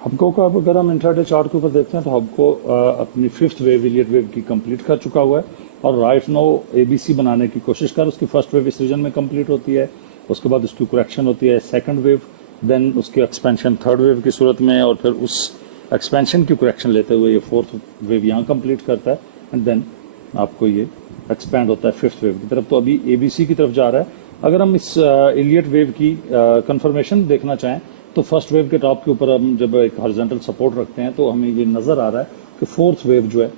हबको का अगर हम इंट्राडे चार्ट के ऊपर देखते हैं तो हबको अपनी फिफ्थ वेव इलियट वेव की कंप्लीट कर चुका हुआ है और राइट नो एबीसी बनाने की कोशिश कर। उसकी फर्स्ट वेव इस रीजन में कंप्लीट होती है, उसके बाद उसकी करेक्शन होती है सेकंड वेव, देन उसकी एक्सपेंशन थर्ड वेव की सूरत में, और फिर उस एक्सपेंशन की करेक्शन लेते हुए ये फोर्थ वेव यहाँ कंप्लीट करता है एंड देन आपको ये एक्सपैंड होता है फिफ्थ वेव की तरफ। तो अभी एबीसी की तरफ जा रहा है। अगर हम इस इलियट वेव की कंफर्मेशन देखना चाहें तो फर्स्ट वेव के टॉप के ऊपर हम जब एक हॉरिजॉन्टल सपोर्ट रखते हैं तो हमें ये नजर आ रहा है कि फोर्थ वेव जो है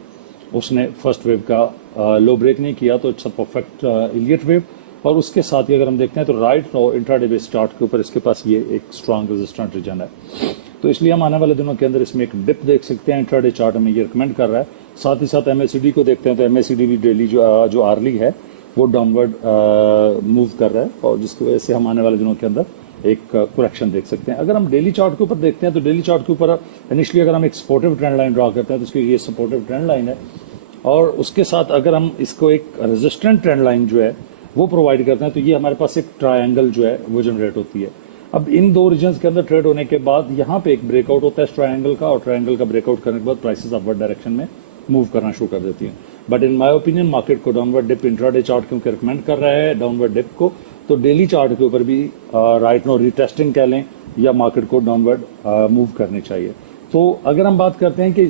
उसने फर्स्ट वेव का लो ब्रेक नहीं किया, तो it's a perfect Elliott wave. और उसके साथ ही अगर हम देखते हैं तो right now intraday base chart के ऊपर इसके पास ये एक स्ट्रांग रेजिस्टेंट रीजन है, तो इसलिए हम आने वाले दिनों के अंदर इसमें एक डिप देख सकते हैं। इंट्राडे चार्ट हमें ये रिकमेंड कर रहा है। साथ ही साथ एमएसीडी को देखते हैं तो एमएसीडी भी डेली जो आर्ली है वो डाउनवर्ड मूव कर रहा है और जिसकी वजह से हम आने वाले दिनों के अंदर एक करेक्शन देख सकते हैं। अगर हम डेली चार्ट के ऊपर देखते हैं तो डेली चार्ट के ऊपर इनिशियली अगर हम एक सपोर्टिव ट्रेंड लाइन ड्रॉ करते हैं तो इसकी ये सपोर्टिव ट्रेंड लाइन है और उसके साथ अगर हम इसको एक रेजिस्टेंट ट्रेंड लाइन जो है वो प्रोवाइड करते हैं तो ये हमारे पास एक ट्रायंगल जो है वो जनरेट होती है। अब इन दो रीजन के अंदर ट्रेड होने के बाद यहाँ पे एक ब्रेकआउट होता है ट्रायंगल का, और ट्रायंगल का ब्रेकआउट करने के बाद प्राइसेस अपवर्ड डायरेक्शन में मूव करना शुरू कर देती है। But in my opinion market को डाउनवर्ड डिप इंट्राडे चार्ट क्योंकि रिकमेंड कर रहा है डाउनवर्ड डिप को, तो डेली चार्ट के ऊपर भी राइट नो रिटेस्टिंग कह लें या मार्केट को डाउनवर्ड मूव करनी चाहिए। तो अगर हम बात करते हैं कि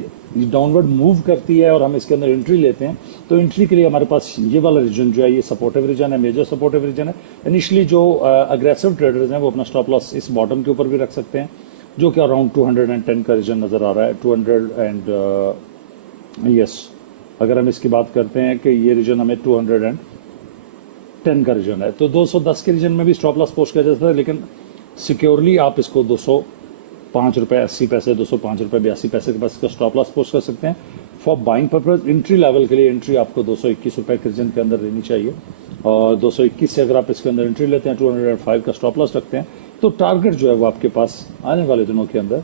डाउनवर्ड मूव करती है और हम इसके अंदर एंट्री लेते हैं तो एंट्री के लिए हमारे पास ये वाला रीजन जो है ये सपोर्टिव रीजन है, मेजर सपोर्टिव रीजन है। इनिशियली जो अग्रेसिव ट्रेडर्स हैं वो अपना स्टॉप लॉस इस बॉटम के ऊपर भी रख सकते हैं जो कि अराउंड 210 का रीजन नजर आ रहा है। 200 एंड यस, अगर हम इसकी बात करते हैं कि ये रीजन हमें 210 का रीजन है तो 210 के रीजन में भी स्टॉप लॉस पोस्ट किया जा सकता है, लेकिन सिक्योरली आप इसको 205 रुपए 80 पैसे 205 रुपए 82 पैसे के पास इसका स्टॉप लॉस पोस्ट कर सकते हैं। For buying purpose entry level के लिए एंट्री आपको 221 रुपए के रीजन के अंदर लेनी चाहिए और 221 से अगर आप इसके अंदर एंट्री लेते हैं 205 का स्टॉप लॉस रखते हैं तो टारगेट जो है वो आपके पास आने वाले दिनों के अंदर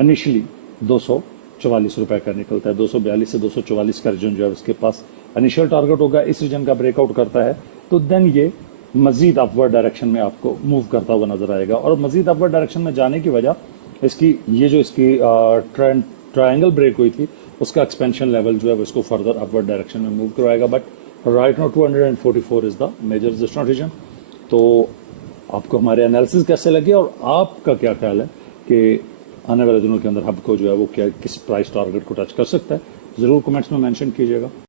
इनिशियली 244 रुपए का निकलता है। 242 से 244 का रीजन जो है उसके पास इनिशियल टारगेट होगा। इस रीजन का ब्रेकआउट करता है तो देन ये मजीद अपवर्ड डायरेक्शन में आपको मूव करता हुआ नजर आएगा और मजीद अपवर्ड डायरेक्शन में जाने की वजह इसकी ये जो इसकी ट्रायंगल ब्रेक हुई थी उसका एक्सपेंशन लेवल जो है उसको फर्दर अपवर्ड डायरेक्शन में मूव करवाएगा। But right now 244 is the major resistance region. तो आपको हमारे एनालिसिस कैसे लगे और आपका क्या ख्याल है कि आने वाले दिनों के अंदर हब को जो है वो क्या किस प्राइस टारगेट को टच कर सकता है, जरूर कमेंट्स में मेंशन कीजिएगा।